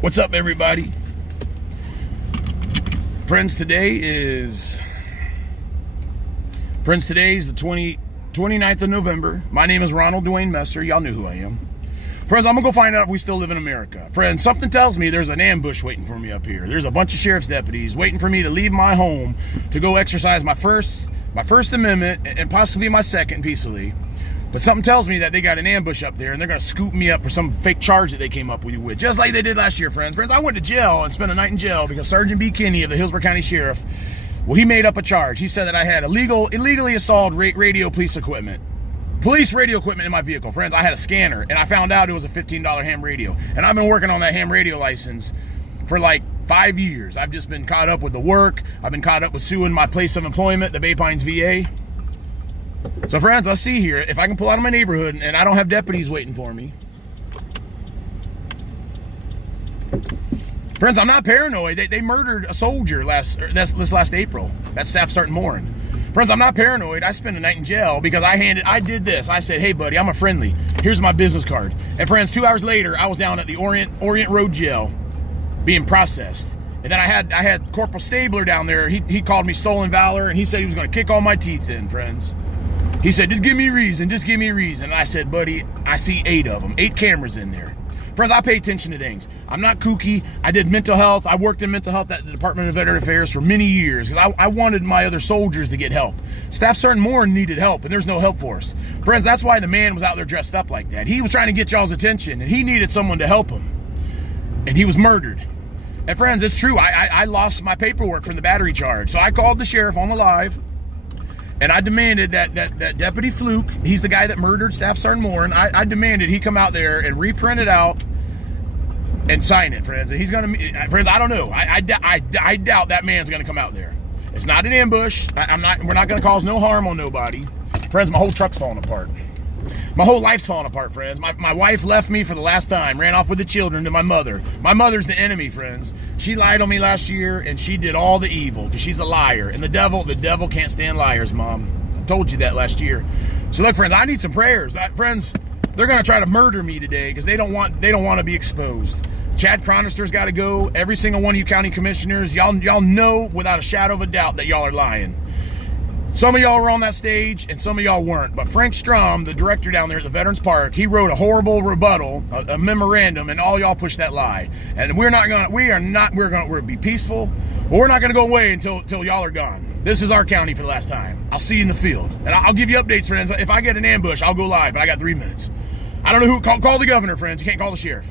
What's up, everybody? Friends, today is the 29th of November. My name is Ronald Dwayne Messer. Y'all know who I am. Friends, I'm gonna go find out if we still live in America. Friends, something tells me there's an ambush waiting for me up here. There's a bunch of sheriff's deputies waiting for me to leave my home to go exercise my First Amendment and possibly my second peacefully. But something tells me that they got an ambush up there and they're going to scoop me up for some fake charge that they came up with, just like they did last year, friends. Friends, I went to jail and spent a night in jail because Sergeant B. Kinney of the Hillsborough County Sheriff, well, he made up a charge. He said that I had illegally installed police radio equipment in my vehicle. Friends, I had a scanner and I found out it was a $15 ham radio. And I've been working on that ham radio license for like 5 years. I've just been caught up with the work. I've been caught up with suing my place of employment, the Bay Pines VA. So friends, let's see here if I can pull out of my neighborhood and I don't have deputies waiting for me. Friends, I'm not paranoid. They murdered a soldier this last April. That's Staff Sergeant Morin. Friends, I'm not paranoid. I spent a night in jail because I did this. I said, hey buddy, I'm a friendly. Here's my business card. And friends, 2 hours later, I was down at the Orient Road Jail being processed. And then I had Corporal Stabler down there. He called me stolen valor and he said he was going to kick all my teeth in, friends. He said, just give me a reason. And I said, buddy, I see 8 of them, 8 cameras in there. Friends, I pay attention to things. I'm not kooky. I did mental health. I worked in mental health at the Department of Veteran Affairs for many years because I wanted my other soldiers to get help. Staff Sergeant Morin needed help, and there's no help for us. Friends, that's why the man was out there dressed up like that. He was trying to get y'all's attention, and he needed someone to help him. And he was murdered. And friends, it's true. I lost my paperwork from the battery charge. So I called the sheriff on the live. And I demanded that Deputy Fluke, he's the guy that murdered Staff Sergeant Morin, I demanded he come out there and reprint it out and sign it, friends. And he's gonna, friends, I don't know. I doubt that man's gonna come out there. It's not an ambush. We're not gonna cause no harm on nobody. Friends, my whole truck's falling apart. My whole life's falling apart, friends. My wife left me for the last time, ran off with the children to my mother. My mother's the enemy, friends. She lied on me last year, and she did all the evil because she's a liar. And the devil can't stand liars, Mom. I told you that last year. So look, friends, I need some prayers. Friends, they're gonna try to murder me today because they don't want to be exposed. Chad Cronister's got to go. Every single one of you county commissioners, y'all know without a shadow of a doubt that y'all are lying. Some of y'all were on that stage and some of y'all weren't. But Frank Strom, the director down there at the Veterans Park, he wrote a horrible rebuttal, a memorandum, and all y'all pushed that lie. And we're gonna be peaceful, but we're not gonna go away until y'all are gone. This is our county for the last time. I'll see you in the field. And I'll give you updates, friends. If I get an ambush, I'll go live, but I got 3 minutes. I don't know who, call the governor, friends. You can't call the sheriff.